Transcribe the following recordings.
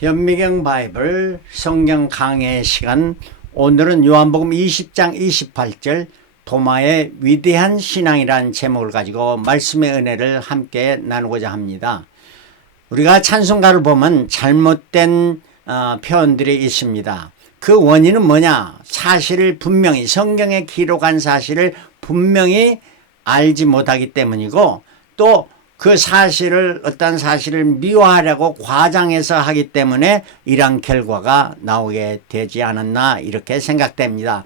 현미경 바이블 성경 강해 시간, 오늘은 요한복음 20장 28절 도마의 위대한 신앙이라는 제목을 가지고 말씀의 은혜를 함께 나누고자 합니다. 우리가 찬송가를 보면 잘못된 표현들이 있습니다. 그 원인은 뭐냐? 사실을 분명히, 성경에 기록한 사실을 분명히 알지 못하기 때문이고, 또 그 사실을, 어떤 사실을 미화하려고 과장해서 하기 때문에 이러한 결과가 나오게 되지 않았나, 이렇게 생각됩니다.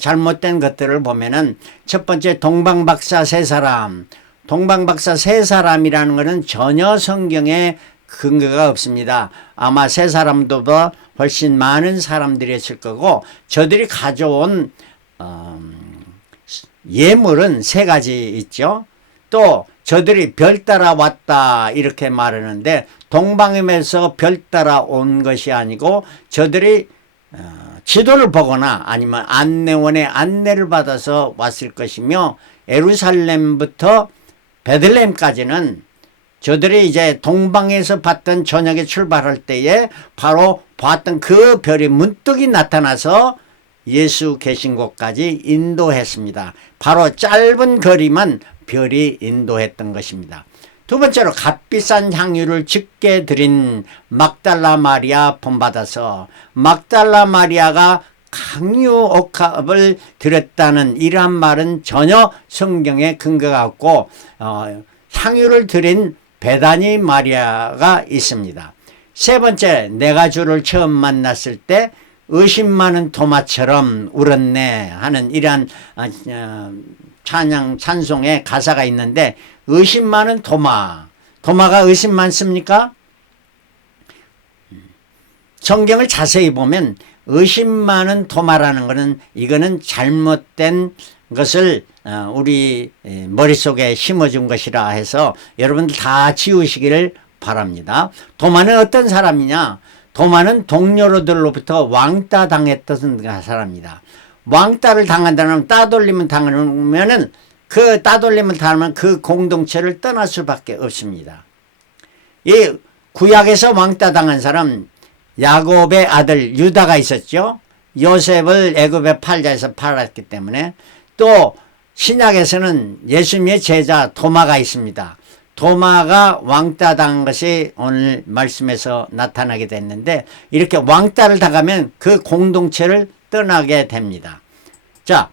잘못된 것들을 보면은 첫 번째, 동방박사 세 사람. 동방박사 세 사람이라는 것은 전혀 성경에 근거가 없습니다. 아마 세 사람도 더 훨씬 많은 사람들이었을 거고, 저들이 가져온 예물은 세 가지 있죠. 또 저들이 별 따라 왔다 이렇게 말하는데, 동방에서 별 따라 온 것이 아니고 저들이 지도를 보거나 아니면 안내원의 안내를 받아서 왔을 것이며, 예루살렘부터 베들레헴까지는 저들이 이제 동방에서 봤던, 저녁에 출발할 때에 바로 봤던 그 별이 문득이 나타나서 예수 계신 곳까지 인도했습니다. 바로 짧은 거리만 별이 인도했던 것입니다. 두 번째로, 값비싼 향유를 즉게 드린 막달라 마리아 본받아서, 막달라 마리아가 강유 옥합을 드렸다는 이러한 말은 전혀 성경에 근거가 없고, 향유를 드린 베다니 마리아가 있습니다. 세 번째, 내가 주를 처음 만났을 때 의심 많은 도마처럼 울었네 하는 이러한 찬송의 가사가 있는데, 의심 많은 도마가 의심 많습니까? 성경을 자세히 보면 의심 많은 도마라는 것은, 이거는 잘못된 것을 우리 머릿속에 심어준 것이라 해서 여러분들 다 지우시기를 바랍니다. 도마는 어떤 사람이냐? 도마는 동료들로부터 왕따 당했던 사람입니다. 왕따를 당한다면, 따돌림을 당하면은, 그 따돌림을 당하면 그 공동체를 떠날 수밖에 없습니다. 이 구약에서 왕따 당한 사람, 야곱의 아들 유다가 있었죠. 요셉을 애굽의 팔자에서 팔았기 때문에. 또 신약에서는 예수님의 제자 도마가 있습니다. 도마가 왕따 당한 것이 오늘 말씀에서 나타나게 됐는데, 이렇게 왕따를 당하면 그 공동체를 떠나게 됩니다. 자,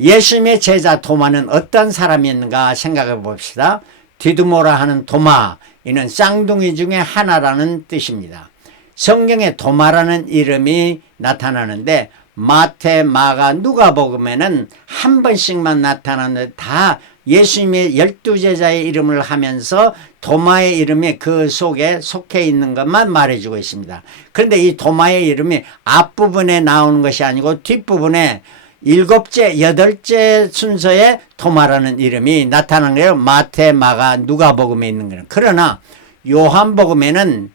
예수님의 제자 도마는 어떤 사람이었는가 생각해 봅시다. 디두모라 하는 도마, 이는 쌍둥이 중에 하나라는 뜻입니다. 성경에 도마라는 이름이 나타나는데, 마태, 마가, 누가복음에는 한 번씩만 나타나는데, 다 예수님의 12제자의 이름을 하면서 도마의 이름이 그 속에 속해 있는 것만 말해주고 있습니다. 그런데 이 도마의 이름이 앞부분에 나오는 것이 아니고 뒷부분에 7째, 8째 순서에 도마라는 이름이 나타난 거예요. 마태, 마가, 누가복음에 있는 거는. 그러나 요한복음에는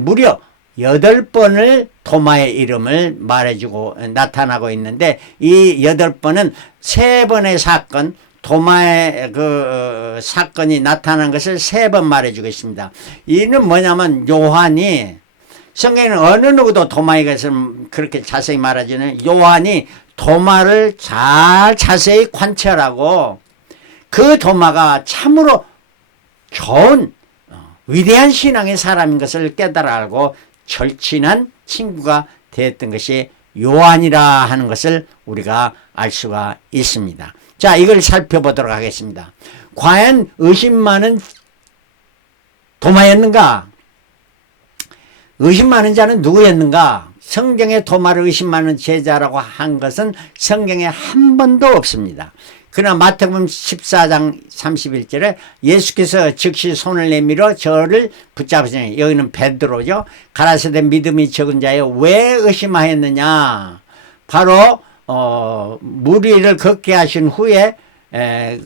무려 8번을 도마의 이름을 말해주고 나타나고 있는데, 이 8번은 3번의 사건, 도마의 사건이 나타난 것을 3번 말해주고 있습니다. 이는 뭐냐면, 요한이, 성경에는 어느 누구도 도마에 대해서 그렇게 자세히 말하지는, 요한이 도마를 잘 자세히 관찰하고 그 도마가 참으로 좋은 위대한 신앙의 사람인 것을 깨달아 알고 절친한 친구가 되었던 것이 요한이라 하는 것을 우리가 알 수가 있습니다. 자, 이걸 살펴보도록 하겠습니다. 과연 의심 많은 도마였는가? 의심 많은 자는 누구였는가? 성경에 도마를 의심 많은 제자라고 한 것은 성경에 한 번도 없습니다. 그러나 마태복음 14장 31절에 예수께서 즉시 손을 내밀어 저를 붙잡으시니, 여기는 베드로죠. 가라사대 믿음이 적은 자여 왜 의심하였느냐? 바로 물 위를 걷게 하신 후에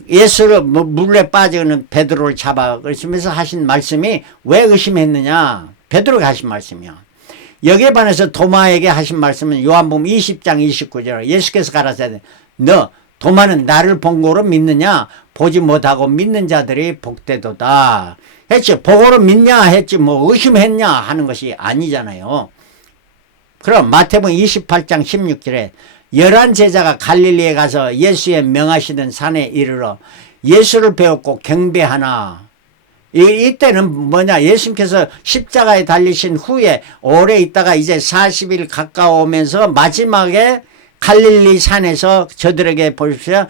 예수를 물에 빠지는 베드로를 잡아 그러시면서 하신 말씀이 왜 의심했느냐? 베드로가 하신 말씀이요. 여기에 반해서 도마에게 하신 말씀은 요한복음 20장 29절, 예수께서 가라사대 너 도마는 나를 본 거로 믿느냐 보지 못하고 믿는 자들이 복되도다 했지. 보고로 믿냐 했지 뭐 의심했냐 하는 것이 아니잖아요. 그럼 마태복음 28장 16절에 11 제자가 갈릴리에 가서 예수의 명하시던 산에 이르러 예수를 배웠고 경배하나. 이때는 뭐냐, 예수님께서 십자가에 달리신 후에 오래 있다가 이제 40일 가까워오면서 마지막에 갈릴리 산에서 저들에게 보십시오,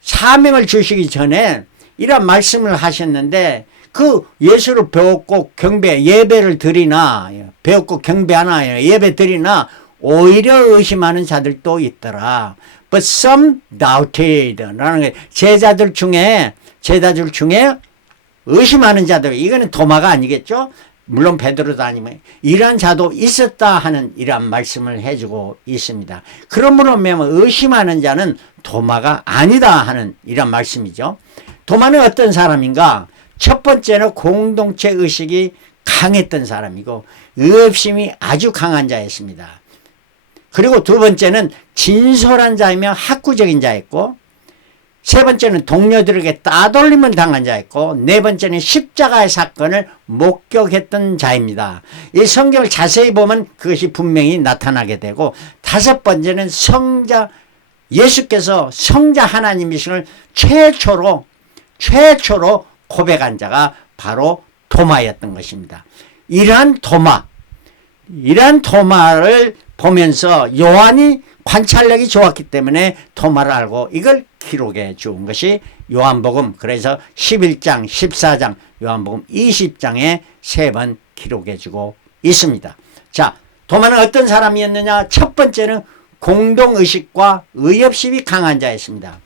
사명을 주시기 전에 이런 말씀을 하셨는데, 그 예수를 배웠고 경배, 예배를 드리나, 배웠고 경배하나, 예배 드리나 오히려 의심하는 자들도 있더라. But some doubted 라는 게 제자들 중에 의심하는 자들, 이거는 도마가 아니겠죠? 물론 베드로도 아니면 이러한 자도 있었다 하는 이러한 말씀을 해주고 있습니다. 그러므로 의심하는 자는 도마가 아니다 하는 이런 말씀이죠. 도마는 어떤 사람인가? 첫 번째는 공동체 의식이 강했던 사람이고 의협심이 아주 강한 자였습니다. 그리고 두 번째는 진솔한 자이며 학구적인 자였고, 세 번째는 동료들에게 따돌림을 당한 자였고, 네 번째는 십자가의 사건을 목격했던 자입니다. 이 성경을 자세히 보면 그것이 분명히 나타나게 되고, 다섯 번째는 성자, 예수께서 성자 하나님이심을 최초로 고백한 자가 바로 도마였던 것입니다. 이러한 도마를 보면서 요한이 관찰력이 좋았기 때문에 도마를 알고 이걸 기록해 준 것이 요한복음, 그래서 11장, 14장, 요한복음 20장에 3번 기록해 주고 있습니다. 자, 도마는 어떤 사람이었느냐? 첫 번째는 공동의식과 의협심이 강한 자였습니다.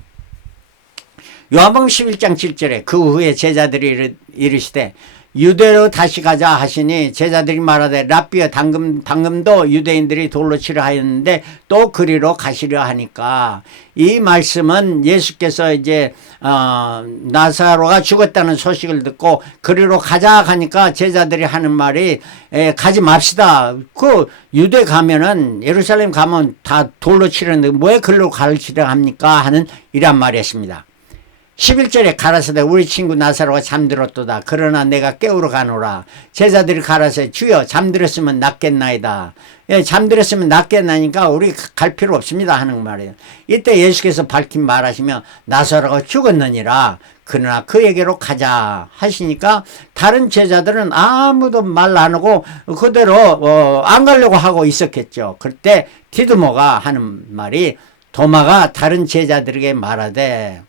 요한복음 11장 7절에 그 후에 제자들이 이르시되 유대로 다시 가자 하시니 제자들이 말하되 랍비여, 방금도 유대인들이 돌로 치려 하였는데 또 그리로 가시려 하니까, 이 말씀은 예수께서 이제 나사로가 죽었다는 소식을 듣고 그리로 가자 하니까 제자들이 하는 말이 가지 맙시다. 그 유대 가면은, 예루살렘 가면 다 돌로 치려는데 왜 그리로 가시려 합니까 하는 이란 말이었습니다. 11절에 가라사대 우리 친구 나사로가 잠들었도다. 그러나 내가 깨우러 가노라. 제자들이 가라사대 주여 잠들었으면 낫겠나이다. 예, 잠들었으면 낫겠나니까 우리 갈 필요 없습니다 하는 말이에요. 이때 예수께서 밝힌 말하시며 나사로가 죽었느니라. 그러나 그에게로 가자 하시니까 다른 제자들은 아무도 말 안 하고 그대로 안 가려고 하고 있었겠죠. 그때 디드모가 하는 말이, 도마가 다른 제자들에게 말하되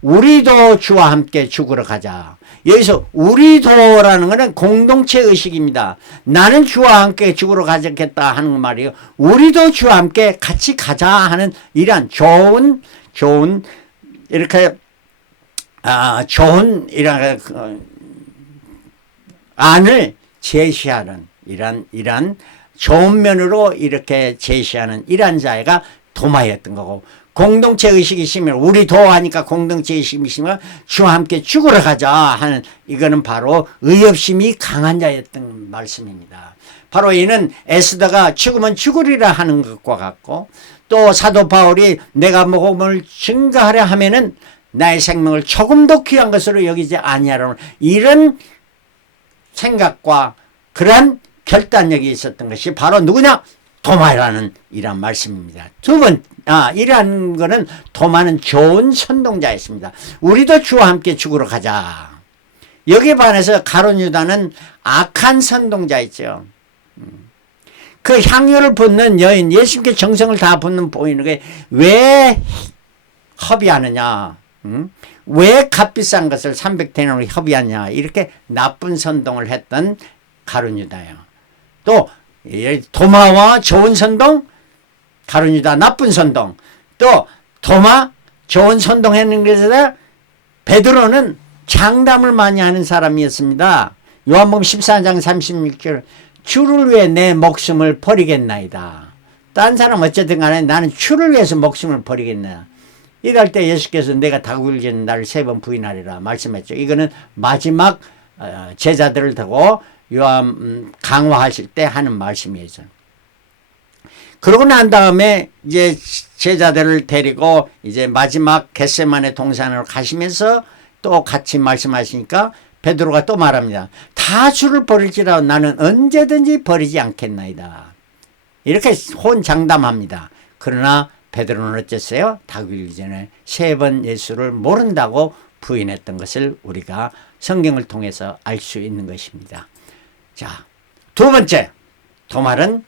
우리도 주와 함께 죽으러 가자. 여기서 우리도라는 것은 공동체 의식입니다. 나는 주와 함께 죽으러 가겠다 하는 말이에요. 우리도 주와 함께 같이 가자 하는 이러한 좋은 이렇게 좋은 이런 안을 제시하는 이런 좋은 면으로 이렇게 제시하는 이러한 자가 도마였던 거고, 공동체 의식이 있으면 우리도 하니까 공동체 의식이 있으면 주와 함께 죽으러 가자 하는, 이거는 바로 의협심이 강한 자였던 말씀입니다. 바로 이는 에스더가 죽으면 죽으리라 하는 것과 같고, 또 사도 바울이 내가 복음을 증거하려 하면은 나의 생명을 조금도 귀한 것으로 여기지 아니하라는 이런 생각과 그러한 결단력이 있었던 것이 바로 누구냐? 도마라는 이런 말씀입니다. 이러한 거는 도마는 좋은 선동자였습니다. 우리도 주와 함께 죽으러 가자. 여기에 반해서 가룟 유다는 악한 선동자였죠. 그 향유를 붓는 여인, 예수님께 정성을 다 붓는 보이는 게 왜 협의하느냐? 왜 값비싼 것을 300데나리로 협의하냐? 이렇게 나쁜 선동을 했던 가룟 유다예요. 또 도마와 좋은 선동, 가룟 유다 나쁜 선동, 또 도마 좋은 선동했는 것에다 베드로는 장담을 많이 하는 사람이었습니다. 요한복음 14장 36절 주를 위해 내 목숨을 버리겠나이다. 딴 사람 어쨌든 간에 나는 주를 위해서 목숨을 버리겠나. 이럴 때 예수께서 내가 닭을 지는 나를 3번 부인하리라 말씀했죠. 이거는 마지막 제자들을 두고 요한 강화하실 때 하는 말씀이죠. 그러고 난 다음에 이제 제자들을 데리고 이제 마지막 겟세마네 동산으로 가시면서 또 같이 말씀하시니까 베드로가 또 말합니다. 다 주를 버릴지라도 나는 언제든지 버리지 않겠나이다. 이렇게 혼장담합니다. 그러나 베드로는 어쨌어요? 다 굴기 전에 3번 예수를 모른다고 부인했던 것을 우리가 성경을 통해서 알 수 있는 것입니다. 자, 두 번째, 도말은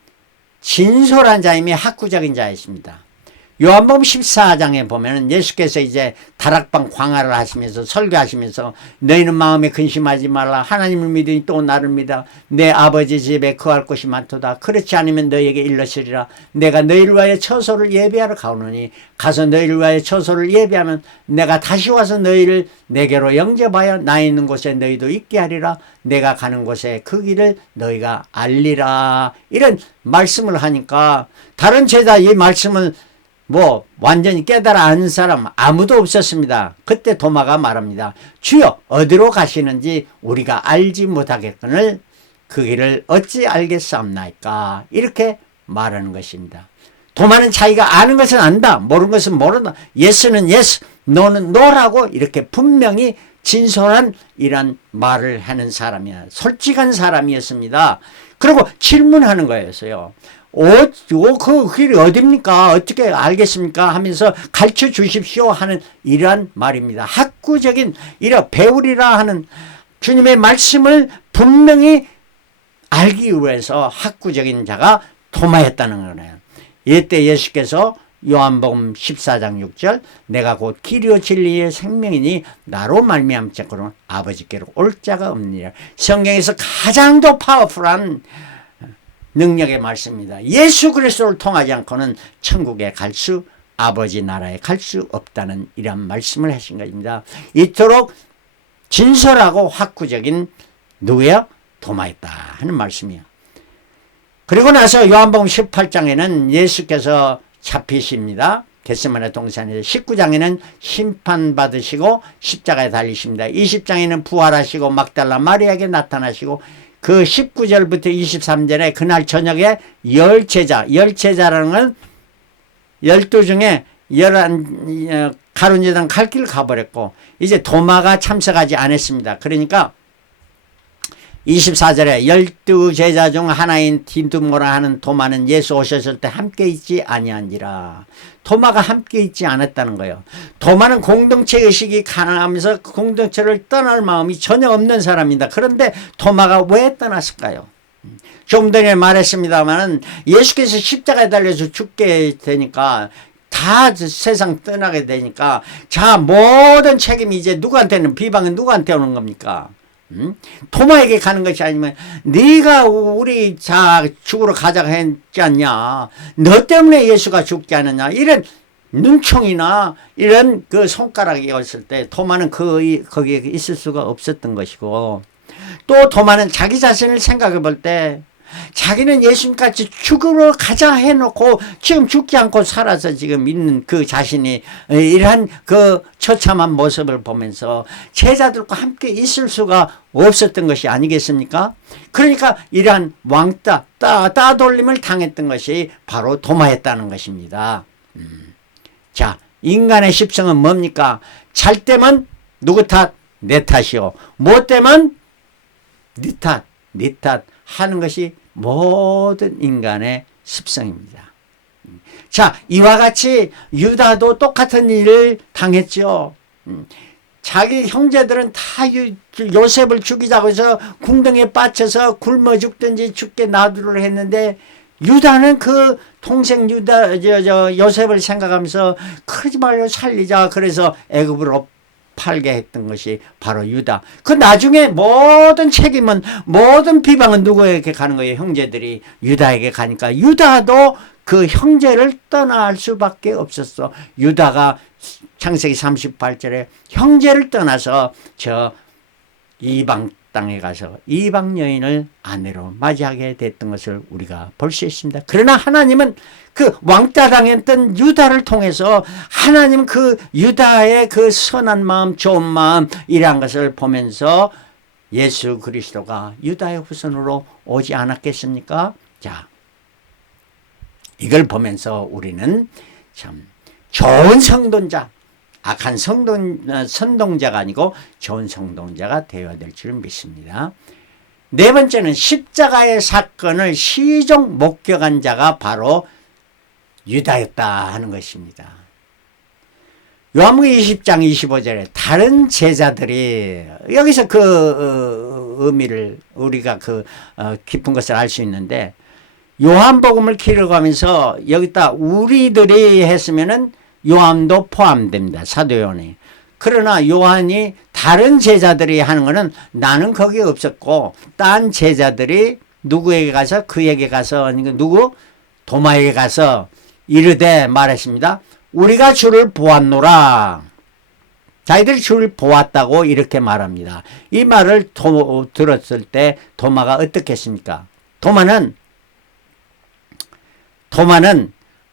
진솔한 자이며 학구적인 자였습니다. 요한복음 14장에 보면 예수께서 이제 다락방 광화를 하시면서 설교하시면서 너희는 마음에 근심하지 말라. 하나님을 믿으니 또 나를 믿어. 내 아버지 집에 거할 곳이 많도다. 그렇지 않으면 너희에게 일러시리라. 내가 너희를 위하여 처소를 예비하러 가오노니 가서 너희를 위하여 처소를 예비하면 내가 다시 와서 너희를 내게로 영접하여 나 있는 곳에 너희도 있게 하리라. 내가 가는 곳에 그 길을 너희가 알리라. 이런 말씀을 하니까 다른 제자 이 말씀을 완전히 깨달아 아는 사람 아무도 없었습니다. 그때 도마가 말합니다. 주여 어디로 가시는지 우리가 알지 못하겠거늘 그 길을 어찌 알겠사옵나이까. 이렇게 말하는 것입니다. 도마는 자기가 아는 것은 안다, 모르는 것은 모른다. 예스는 예스, 노는 노라고 이렇게 분명히 진솔한 이런 말을 하는 사람이야. 솔직한 사람이었습니다. 그리고 질문하는 거였어요. 그 길이 어딥니까? 어떻게 알겠습니까? 하면서 가르쳐 주십시오 하는 이러한 말입니다. 학구적인 이런 배우리라 하는 주님의 말씀을 분명히 알기 위해서 학구적인 자가 도마였다는 거예요. 이때 예수께서 요한복음 14장 6절 내가 곧 길이요 진리의 생명이니 나로 말미암지 않고는 아버지께로 올 자가 없느니라. 성경에서 가장 더 파워풀한 능력의 말씀입니다. 예수 그리스도를 통하지 않고는 천국에 갈 수, 아버지 나라에 갈 수 없다는 이런 말씀을 하신 것입니다. 이토록 진솔하고 학구적인 누구야? 도마였다 하는 말씀이에요. 그리고 나서 요한복음 18장에는 예수께서 잡히십니다. 겟세마네 동산에서 19장에는 심판받으시고 십자가에 달리십니다. 20장에는 부활하시고 막달라 마리아에게 나타나시고 그 19절부터 23절에 그날 저녁에 10제자라는 건 12 중에 11 가룟유다는 갈 길을 가버렸고 이제 도마가 참석하지 않았습니다. 그러니까 24절에 12제자 중 하나인 디두모라 하는 도마는 예수 오셨을 때 함께 있지 아니한지라. 도마가 함께 있지 않았다는 거예요. 도마는 공동체 의식이 가능하면서 그 공동체를 떠날 마음이 전혀 없는 사람입니다. 그런데 도마가 왜 떠났을까요? 좀 전에 말했습니다만 예수께서 십자가에 달려서 죽게 되니까 다 세상 떠나게 되니까 자 모든 책임이 이제 누구한테는 비방은 누구한테 오는 겁니까? 도마에게 가는 것이 아니면 네가 우리 자 죽으러 가자고 했지 않냐, 너 때문에 예수가 죽지 않았냐, 이런 눈총이나 이런 그 손가락이 왔을 때 도마는 거기에 있을 수가 없었던 것이고, 또 도마는 자기 자신을 생각해 볼 때 자기는 예수님같이 죽으러 가자 해놓고 지금 죽지 않고 살아서 지금 있는 그 자신이 이러한 그 처참한 모습을 보면서 제자들과 함께 있을 수가 없었던 것이 아니겠습니까? 그러니까 이러한 왕따 따돌림을 당했던 것이 바로 도마였다는 것입니다. 자, 인간의 십성은 뭡니까? 잘 때면 누구 탓? 내 탓이요. 못 때면 네 탓, 네 탓 하는 것이 모든 인간의 습성입니다. 자, 이와 같이 유다도 똑같은 일을 당했죠. 자기 형제들은 다 요셉을 죽이자고 해서 궁덩이에 빠져서 굶어 죽든지 죽게 놔두려 했는데 유다는 그 동생 요셉을 생각하면서 그러지 말고 살리자, 그래서 애굽으로 팔게 했던 것이 바로 유다. 그 나중에 모든 책임은, 모든 비방은 누구에게 가는 거예요? 형제들이 유다에게 가니까 유다도 그 형제를 떠날 수밖에 없었어. 유다가 창세기 38절에 형제를 떠나서 저 이방 땅에 가서 이방 여인을 아내로 맞이하게 됐던 것을 우리가 볼 수 있습니다. 그러나 하나님은 그 왕따 당했던 유다를 통해서 하나님은 그 유다의 그 선한 마음, 좋은 마음 이러한 것을 보면서 예수 그리스도가 유다의 후손으로 오지 않았겠습니까? 자, 이걸 보면서 우리는 참 좋은 성도자, 악한 선동자가 아니고 좋은 성도자가 되어야 될 줄 믿습니다. 네 번째는 십자가의 사건을 시종 목격한 자가 바로 유다였다 하는 것입니다. 요한복음 20장 25절에 다른 제자들이 여기서 그 의미를 우리가 깊은 것을 알 수 있는데, 요한복음을 기록하면서 여기다 우리들이 했으면은 요한도 포함됩니다. 사도 요한이. 그러나 요한이 다른 제자들이 하는 거는 나는 거기 없었고 딴 제자들이 누구에게 가서 그에게 가서 누구? 도마에게 가서 이르되 말했습니다. 우리가 주를 보았노라. 자기들이 주를 보았다고 이렇게 말합니다. 이 말을 들었을 때 도마가 어떻게 했습니까? 도마는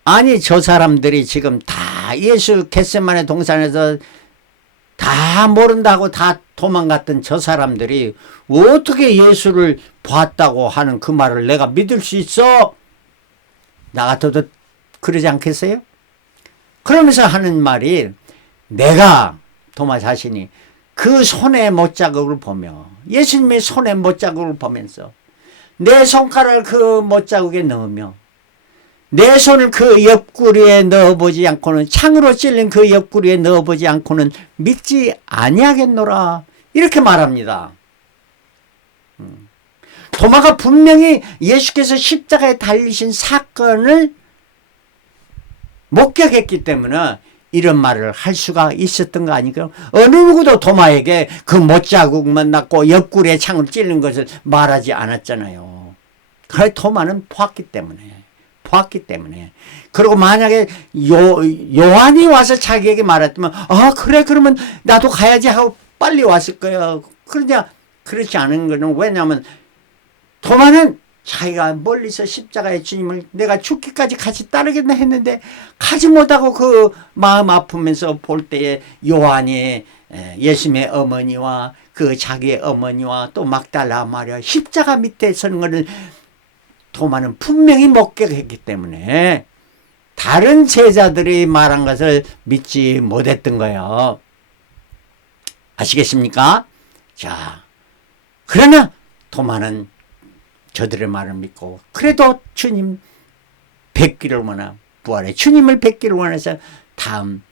아니 저 사람들이 지금 다 예수 겟세마네 동산에서 다 모른다고 다 도망갔던 저 사람들이 어떻게 예수를 봤다고 하는 그 말을 내가 믿을 수 있어? 나 같아도 그러지 않겠어요? 그러면서 하는 말이, 내가 도마 자신이 그 손의 못자국을 보며, 예수님의 손의 못자국을 보면서 내 손가락을 그 못자국에 넣으며 내 손을 그 옆구리에 넣어보지 않고는, 창으로 찔린 그 옆구리에 넣어보지 않고는 믿지 아니하겠노라, 이렇게 말합니다. 도마가 분명히 예수께서 십자가에 달리신 사건을 목격했기 때문에 이런 말을 할 수가 있었던 거 아니까요? 어느 누구도 도마에게 그 못자국만 났고 옆구리에 창으로 찔린 것을 말하지 않았잖아요. 그래 도마는 보았기 때문에. 그리고 만약에 요한이 와서 자기에게 말했다면, 아 그래 그러면 나도 가야지 하고 빨리 왔을 거예요. 그러냐? 그렇지 않은 거는, 왜냐하면 도마는 자기가 멀리서 십자가의 주님을 내가 죽기까지 같이 따르겠나 했는데 가지 못하고 그 마음 아프면서 볼 때에 요한이 예수님의 어머니와 그 자기의 어머니와 또 막달라 마리아 십자가 밑에 서는 것을 도마는 분명히 목격했기 때문에 다른 제자들이 말한 것을 믿지 못했던 거예요. 아시겠습니까? 자, 그러나 도마는 저들의 말을 믿고 그래도 주님 뵙기를 원하, 부활의 주님을 뵙기를 원해서 다음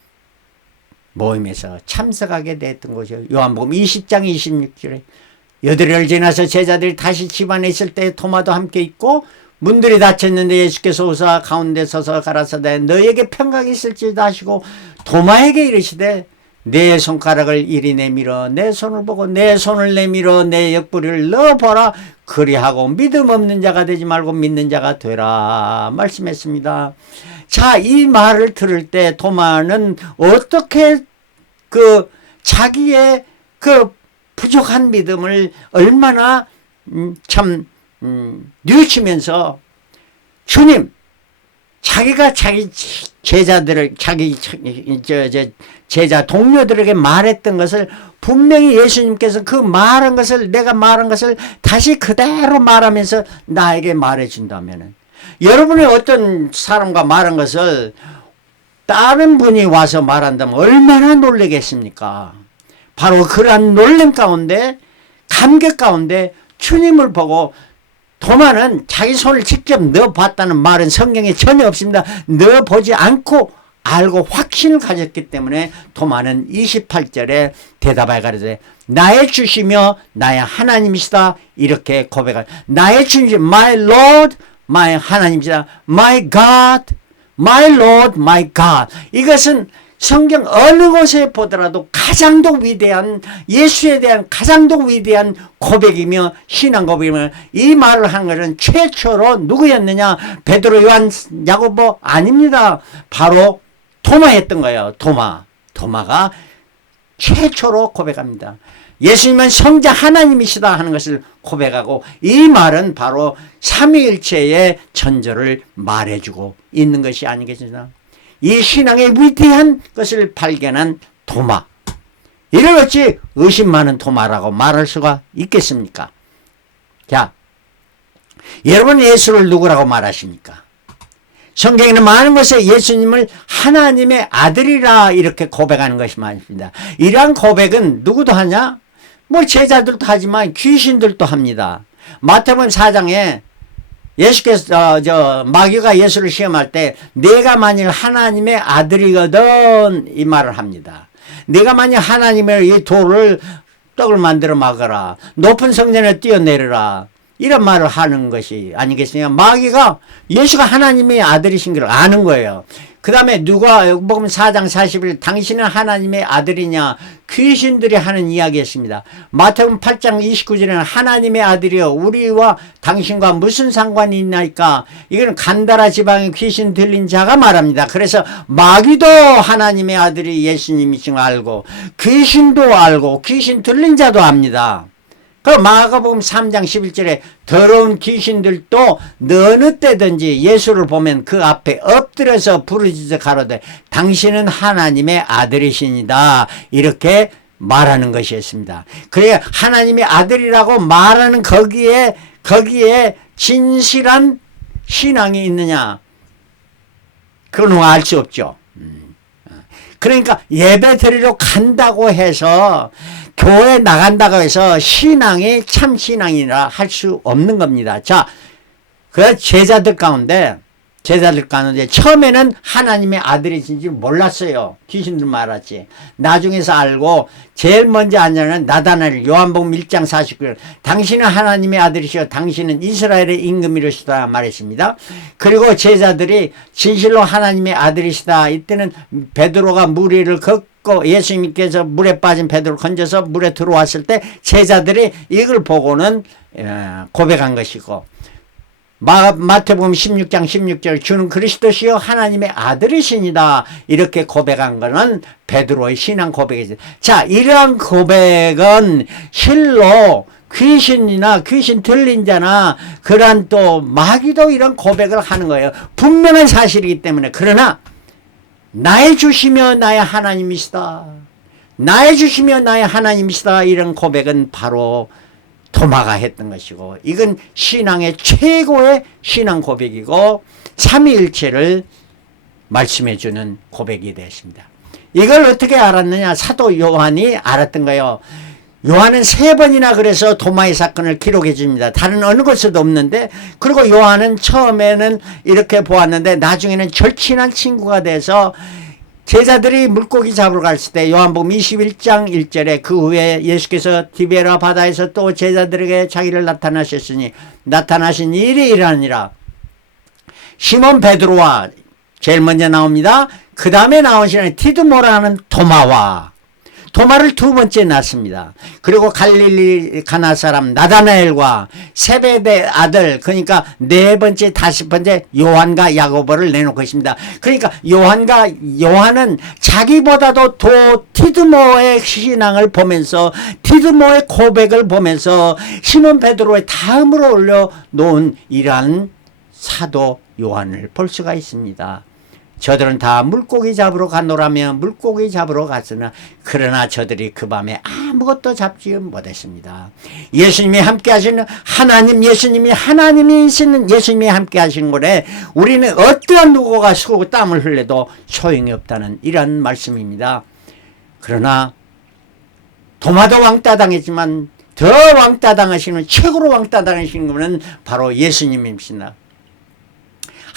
모임에서 참석하게 됐던 거죠. 요한복음 20장 26절에 여드레를 지나서 제자들이 다시 집안에 있을 때 도마도 함께 있고, 문들이 닫혔는데 예수께서 오사 가운데 서서 가라사대 너에게 평강이 있을지다 하시고 도마에게 이르시되 내 손가락을 이리 내밀어 내 손을 보고 내 손을 내밀어 내 옆구리를 넣어보라. 그리하고 믿음 없는 자가 되지 말고 믿는 자가 되라 말씀했습니다. 자, 이 말을 들을 때 도마는 어떻게 자기의 부족한 믿음을 얼마나 뉘우치면서 주님, 자기가 자기 제자들을, 자기 제자 동료들에게 말했던 것을 분명히 예수님께서 그 말한 것을, 내가 말한 것을 다시 그대로 말하면서 나에게 말해준다면은, 여러분이 어떤 사람과 말한 것을 다른 분이 와서 말한다면 얼마나 놀라겠습니까? 바로 그러한 놀람 가운데, 감격 가운데 주님을 보고, 도마는 자기 손을 직접 넣어봤다는 말은 성경에 전혀 없습니다. 넣어보지 않고 알고 확신을 가졌기 때문에 도마는 28절에 대답하여 가로되 나의 주시며 나의 하나님이시다 이렇게 고백할, 나의 주님, my Lord, my 하나님이시다, my God, my Lord, my God. 이것은 성경 어느 곳에 보더라도 가장 더 위대한, 예수에 대한 가장 더 위대한 고백이며 신앙 고백이며, 이 말을 한 것은 최초로 누구였느냐? 베드로, 요한, 야고보 아닙니다. 바로 도마였던 거예요. 도마가 최초로 고백합니다. 예수님은 성자 하나님이시다 하는 것을 고백하고, 이 말은 바로 삼위일체의 전조를 말해주고 있는 것이 아니겠습니까? 이 신앙의 위대한 것을 발견한 도마, 이를 어찌 의심 많은 도마라고 말할 수가 있겠습니까? 자, 여러분 예수를 누구라고 말하십니까? 성경에는 많은 곳에 예수님을 하나님의 아들이라 이렇게 고백하는 것이 많습니다. 이러한 고백은 누구도 하냐? 뭐 제자들도 하지만 귀신들도 합니다. 마태복음 4장에 예수께서 마귀가 예수를 시험할 때 내가 만일 하나님의 아들이거든 이 말을 합니다. 내가 만일 하나님의 이 돌을 떡을 만들어 먹어라. 높은 성전에 뛰어내려라. 이런 말을 하는 것이 아니겠습니까? 마귀가 예수가 하나님의 아들이신 걸 아는 거예요. 그 다음에 누가복음 4장 40일 당신은 하나님의 아들이냐 귀신들이 하는 이야기였습니다. 마태복음 8장 29절에는 하나님의 아들이여 우리와 당신과 무슨 상관이 있나이까. 이거는 간다라 지방의 귀신 들린 자가 말합니다. 그래서 마귀도 하나님의 아들이 예수님이신 걸 알고 귀신도 알고 귀신 들린 자도 압니다. 그 마가복음 3장 11절에 더러운 귀신들도 어느 때든지 예수를 보면 그 앞에 엎드려서 부르짖어 가로되 당신은 하나님의 아들이시니다 이렇게 말하는 것이었습니다. 그래 하나님의 아들이라고 말하는 거기에 진실한 신앙이 있느냐 그건 알 수 없죠. 그러니까 예배 드리러 간다고 해서 교회 나간다고 해서 신앙이 참 신앙이라 할 수 없는 겁니다. 자, 그 제자들 가운데 처음에는 하나님의 아들이신지 몰랐어요. 귀신들만 알았지. 나중에서 알고 제일 먼저 알자는 나다나엘 요한복음 1장 49절 당신은 하나님의 아들이시여 당신은 이스라엘의 임금이시다 말했습니다. 그리고 제자들이 진실로 하나님의 아들이시다. 이때는 베드로가 무리를 걷고 예수님께서 물에 빠진 베드로를 건져서 물에 들어왔을 때 제자들이 이걸 보고는 고백한 것이고 마태복음 16장 16절 주는 그리스도시요 하나님의 아들이시니다 이렇게 고백한 것은 베드로의 신앙 고백이죠. 자, 이러한 고백은 실로 귀신이나 귀신 들린 자나 그러한 또 마귀도 이런 고백을 하는 거예요. 분명한 사실이기 때문에. 그러나 나의 주시며 나의 하나님이시다. 나의 주시며 나의 하나님이시다. 이런 고백은 바로 도마가 했던 것이고 이건 신앙의 최고의 신앙 고백이고 삼위일체를 말씀해 주는 고백이 되었습니다. 이걸 어떻게 알았느냐? 사도 요한이 알았던 거예요. 요한은 3번이나 그래서 도마의 사건을 기록해 줍니다. 다른 어느 곳에도 없는데 그리고 요한은 처음에는 이렇게 보았는데 나중에는 절친한 친구가 돼서 제자들이 물고기 잡으러 갔을 때 요한복음 21장 1절에 그 후에 예수께서 디베라 바다에서 또 제자들에게 자기를 나타나셨으니 나타나신 일이 이러하니라. 시몬 베드로와 제일 먼저 나옵니다. 그 다음에 나오시는 디드모라는 도마를 두 번째 낳습니다. 그리고 갈릴리 가나 사람 나다나엘과 세베대 아들 그러니까 네 번째 다섯 번째 요한과 야고보를 내놓고 있습니다. 그러니까 요한은 자기보다도 더 디드모의 신앙을 보면서 디드모의 고백을 보면서 시몬 베드로의 다음으로 올려놓은 이러한 사도 요한을 볼 수가 있습니다. 저들은 다 물고기 잡으러 가노라며 물고기 잡으러 갔으나 그러나 저들이 그 밤에 아무것도 잡지 못했습니다. 예수님이 함께 하시는 예수님이 하나님이시는 예수님이 함께 하시는 곳에 우리는 어떠한 누구가 수고 땀을 흘려도 소용이 없다는 이런 말씀입니다. 그러나 도마도 왕따 당했지만 더 왕따 당하시는 최고로 왕따 당하시는 분은 바로 예수님입니다.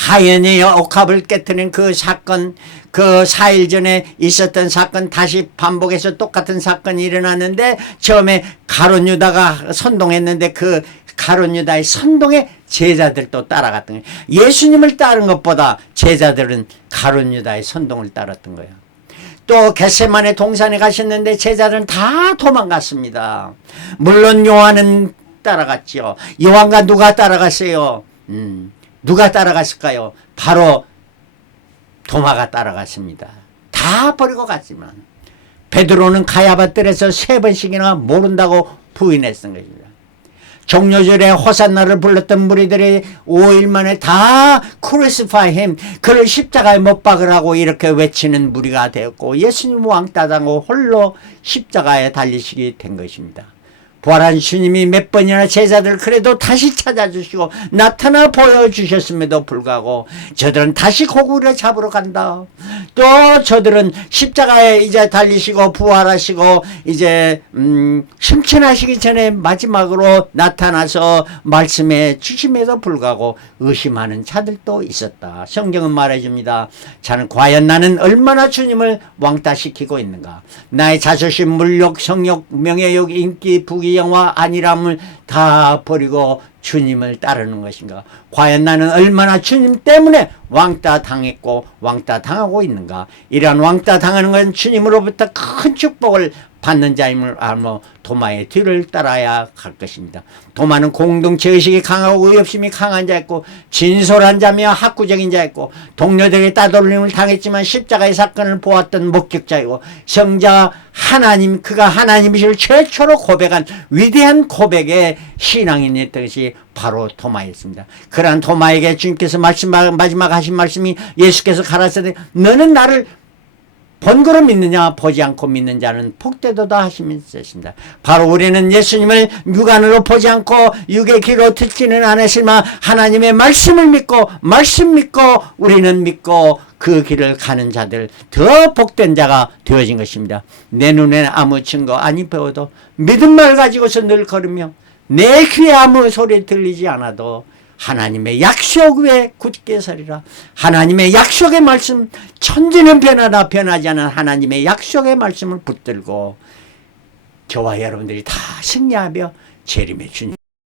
하연이 옥합을 깨트린 그 사건, 그 4일 전에 있었던 사건 다시 반복해서 똑같은 사건이 일어났는데 처음에 가룟 유다가 선동했는데 그 가룟 유다의 선동에 제자들도 따라갔던 거예요. 예수님을 따른 것보다 제자들은 가룟 유다의 선동을 따랐던 거예요. 또 겟세마네 동산에 가셨는데 제자들은 다 도망갔습니다. 물론 요한은 따라갔죠. 요한과 누가 따라갔어요? 누가 따라갔을까요? 바로 도마가 따라갔습니다. 다 버리고 갔지만 베드로는 가야바 뜰에서 3번씩이나 모른다고 부인했던 것입니다. 종료절에 호산나를 불렀던 무리들이 5일 만에 다 crucify him, 그를 십자가에 못 박으라고 이렇게 외치는 무리가 되었고 예수님 왕따당하고 홀로 십자가에 달리시게 된 것입니다. 부활한 주님이 몇 번이나 제자들 그래도 다시 찾아주시고 나타나 보여주셨음에도 불구하고 저들은 다시 고구려 잡으러 간다. 또 저들은 십자가에 이제 달리시고 부활하시고 이제 승천하시기 전에 마지막으로 나타나서 말씀해 주심에도 불구하고 의심하는 자들도 있었다. 성경은 말해줍니다. 자는 과연 나는 얼마나 주님을 왕따시키고 있는가. 나의 자존심, 물욕, 성욕, 명예욕, 인기, 부귀, 영화, 안일함을 다 버리고 주님을 따르는 것인가. 과연 나는 얼마나 주님 때문에 왕따 당했고 왕따 당하고 있는가. 이러한 왕따 당하는 건 주님으로부터 큰 축복을 받는 자임을 알며 도마의 뒤를 따라야 할 것입니다. 도마는 공동체 의식이 강하고 의협심이 강한 자였고 진솔한 자며 학구적인 자였고 동료들에게 따돌림을 당했지만 십자가의 사건을 보았던 목격자이고 성자 하나님, 그가 하나님이실 최초로 고백한 위대한 고백의 신앙인이었던 것이 바로 도마였습니다. 그러한 도마에게 주님께서 마지막 하신 말씀이 예수께서 가라사대 너는 나를 본거로 믿느냐 보지 않고 믿는 자는 복되도다 하시면서입니다. 바로 우리는 예수님을 육안으로 보지 않고 육의 귀로 듣지는 않았지만 하나님의 말씀을 믿고 말씀 믿고 우리는 믿고 그 길을 가는 자들 더 복된 자가 되어진 것입니다. 내 눈에는 아무 증거 아니 배워도 믿음 말 가지고서 늘 걸으며 내 귀에 아무 소리 들리지 않아도 하나님의 약속 위에 굳게 서리라. 하나님의 약속의 말씀, 천지는 변하나 변하지 않은 하나님의 약속의 말씀을 붙들고 저와 여러분들이 다 승리하며 재림의 주님